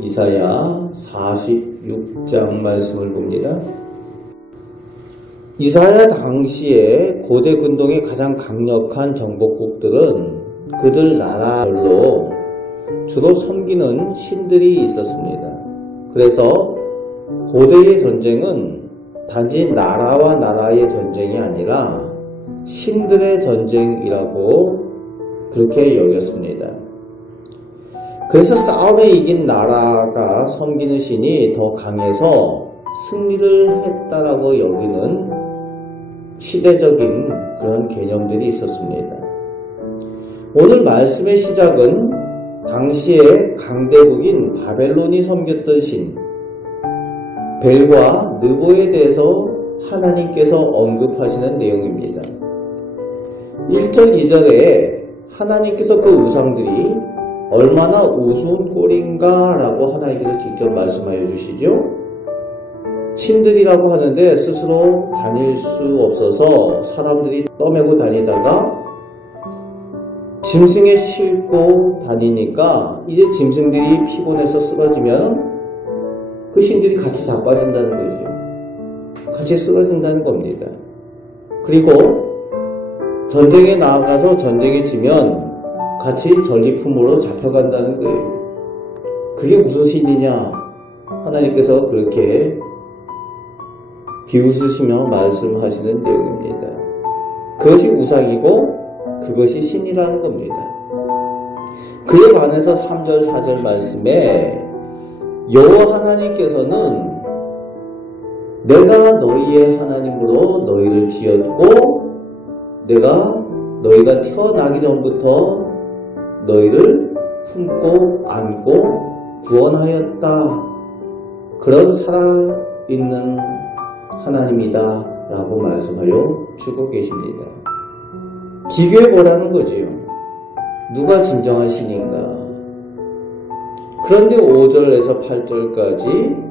이사야 46장 말씀을 봅니다. 이사야 당시에 고대 근동의 가장 강력한 정복국들은 그들 나라별로 주로 섬기는 신들이 있었습니다. 그래서 고대의 전쟁은 단지 나라와 나라의 전쟁이 아니라 신들의 전쟁이라고 그렇게 여겼습니다. 그래서 싸움에 이긴 나라가 섬기는 신이 더 강해서 승리를 했다라고 여기는 시대적인 그런 개념들이 있었습니다. 오늘 말씀의 시작은 당시의 강대국인 바벨론이 섬겼던 신 벨과 느보에 대해서 하나님께서 언급하시는 내용입니다. 1절, 2절에 하나님께서 그 우상들이 얼마나 우스운 꼴인가 라고 하나님께서 직접 말씀하여 주시죠. 신들이라고 하는데 스스로 다닐 수 없어서 사람들이 떠매고 다니다가 짐승에 싣고 다니니까 이제 짐승들이 피곤해서 쓰러지면 그 신들이 같이 자빠진다는 거죠. 같이 쓰러진다는 겁니다. 그리고 전쟁에 나아가서 전쟁에 지면 같이 전리품으로 잡혀간다는 거예요. 그게 무슨 신이냐? 하나님께서 그렇게 비웃으시며 말씀하시는 내용입니다. 그것이 우상이고 그것이 신이라는 겁니다. 그에 반해서 3절, 4절 말씀에 여호와 하나님께서는 내가 너희의 하나님으로 너희를 지었고 내가 너희가 태어나기 전부터 너희를 품고 안고 구원하였다. 그런 살아있는 하나님이다 라고 말씀하여 주고 계십니다. 비교해보라는 거지요. 누가 진정한 신인가. 그런데 5절에서 8절까지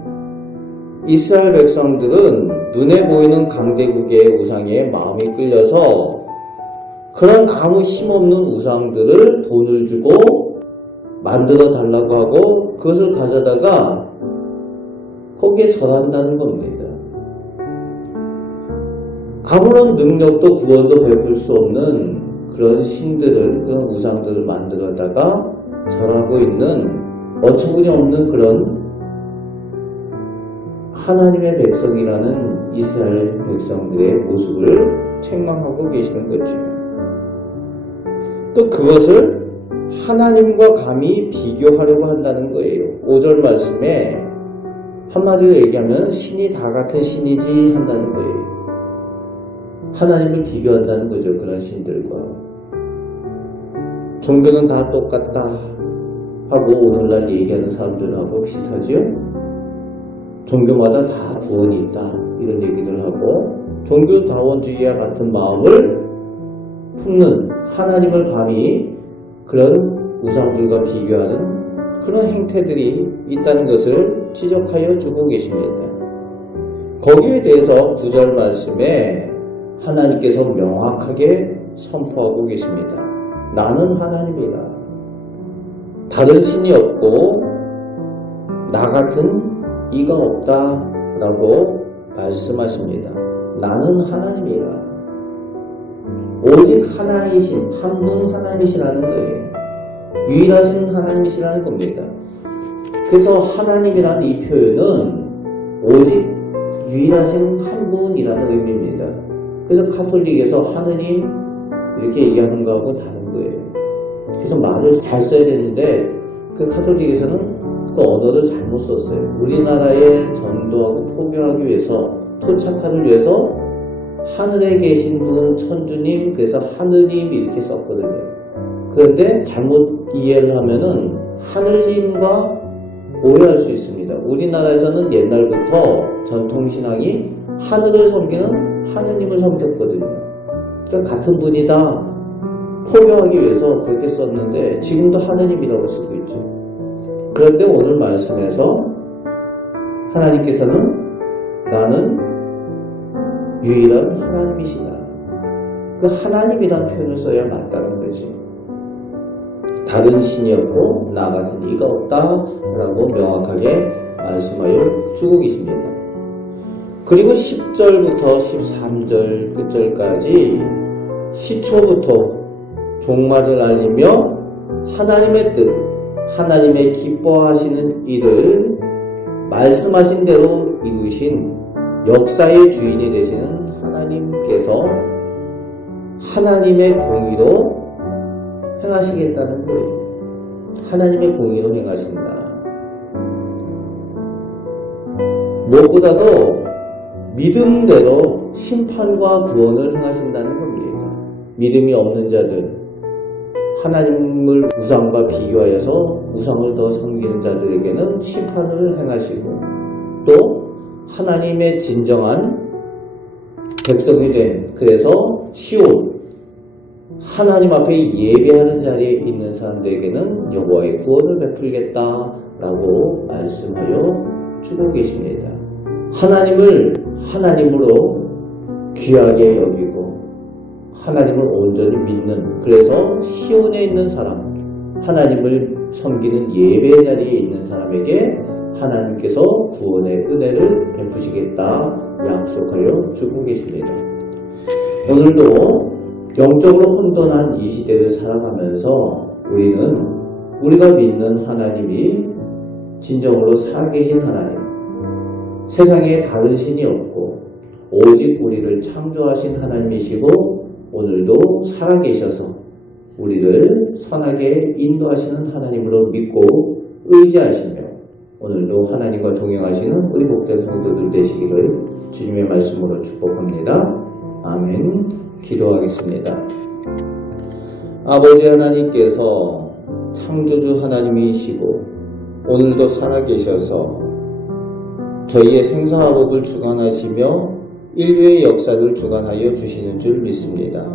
이스라엘 백성들은 눈에 보이는 강대국의 우상에 마음이 끌려서 그런 아무 힘없는 우상들을 돈을 주고 만들어 달라고 하고 그것을 가져다가 거기에 절한다는 겁니다. 아무런 능력도 구원도 베풀 수 없는 그런 신들을, 그런 우상들을 만들어다가 절하고 있는 어처구니 없는 그런 하나님의 백성이라는 이스라엘 백성들의 모습을 책망하고 계시는 거죠. 또 그것을 하나님과 감히 비교하려고 한다는 거예요. 5절 말씀에 한마디로 얘기하면 신이 다 같은 신이지 한다는 거예요. 하나님을 비교한다는 거죠. 그런 신들과. 종교는 다 똑같다 하고 오늘날 얘기하는 사람들하고 비슷하지요. 종교마다 다 구원이 있다 이런 얘기를 하고 종교다원주의와 같은 마음을 품는 하나님을 감히 그런 우상들과 비교하는 그런 행태들이 있다는 것을 지적하여 주고 계십니다. 거기에 대해서 9절 말씀에 하나님께서 명확하게 선포하고 계십니다. 나는 하나님이라. 다른 신이 없고 나 같은 이가 없다 라고 말씀하십니다. 나는 하나님이라. 오직 하나이신 한 분 하나님이시라는 거예요. 유일하신 하나님이시라는 겁니다. 그래서 하나님이라는 이 표현은 오직 유일하신 한 분이라는 의미입니다. 그래서 카톨릭에서 하느님 이렇게 얘기하는 거하고 다른 거예요. 그래서 말을 잘 써야 되는데 그 카톨릭에서는 그 언어를 잘못 썼어요. 우리나라에 전도하고 포교하기 위해서 토착하기 위해서 하늘에 계신 분 천주님 그래서 하느님 이렇게 썼거든요. 그런데 잘못 이해를 하면은 하늘님과 오해할 수 있습니다. 우리나라에서는 옛날부터 전통신앙이 하늘을 섬기는 하느님을 섬겼거든요. 그러니까 같은 분이다 포교하기 위해서 그렇게 썼는데 지금도 하느님이라고 쓰고 있죠. 그런데 오늘 말씀에서 하나님께서는 나는 유일한 하나님이시다. 그 하나님이란 표현을 써야 맞다는 거지. 다른 신이 없고 나 같은 이가 없다라고 명확하게 말씀하여 주고 계십니다. 그리고 10절부터 13절 끝절까지 시초부터 종말을 알리며 하나님의 뜻, 하나님의 기뻐하시는 일을 말씀하신 대로 이루신 역사의 주인이 되시는 하나님께서 하나님의 공의로 행하시겠다는 거예요. 하나님의 공의로 행하신다. 무엇보다도 믿음대로 심판과 구원을 행하신다는 겁니다. 믿음이 없는 자들, 하나님을 우상과 비교하여서 우상을 더 섬기는 자들에게는 심판을 행하시고, 또 하나님의 진정한 백성이 된, 그래서 시온, 하나님 앞에 예배하는 자리에 있는 사람들에게는 여호와의 구원을 베풀겠다라고 말씀하여 주고 계십니다. 하나님을 하나님으로 귀하게 여기고 하나님을 온전히 믿는, 그래서 시온에 있는 사람, 하나님을 섬기는 예배 자리에 있는 사람에게 하나님께서 구원의 은혜를 베푸시겠다 약속하여 주고 계십니다. 오늘도 영적으로 혼돈한 이 시대를 살아가면서 우리는 우리가 믿는 하나님이 진정으로 살아계신 하나님, 세상에 다른 신이 없고 오직 우리를 창조하신 하나님이시고 오늘도 살아계셔서 우리를 선하게 인도하시는 하나님으로 믿고 의지하시며 오늘도 하나님과 동행하시는 우리 복된 성도들 되시기를 주님의 말씀으로 축복합니다. 아멘. 기도하겠습니다. 아버지 하나님께서 창조주 하나님이시고 오늘도 살아계셔서 저희의 생사화복을 주관하시며 인류의 역사를 주관하여 주시는 줄 믿습니다.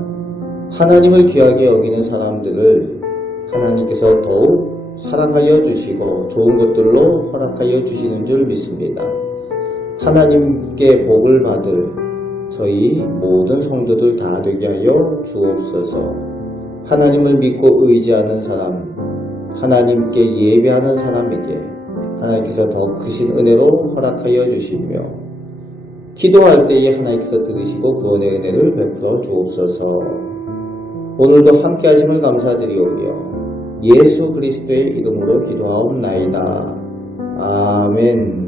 하나님을 귀하게 여기는 사람들을 하나님께서 더욱 사랑하여 주시고 좋은 것들로 허락하여 주시는 줄 믿습니다. 하나님께 복을 받을 저희 모든 성도들 다 되게 하여 주옵소서. 하나님을 믿고 의지하는 사람, 하나님께 예배하는 사람에게 하나님께서 더 크신 은혜로 허락하여 주시며 기도할 때에 하나님께서 들으시고 구원의 은혜를 베풀어 주옵소서. 오늘도 함께 하심을 감사드리오며 예수 그리스도의 이름으로 기도하옵나이다. 아멘.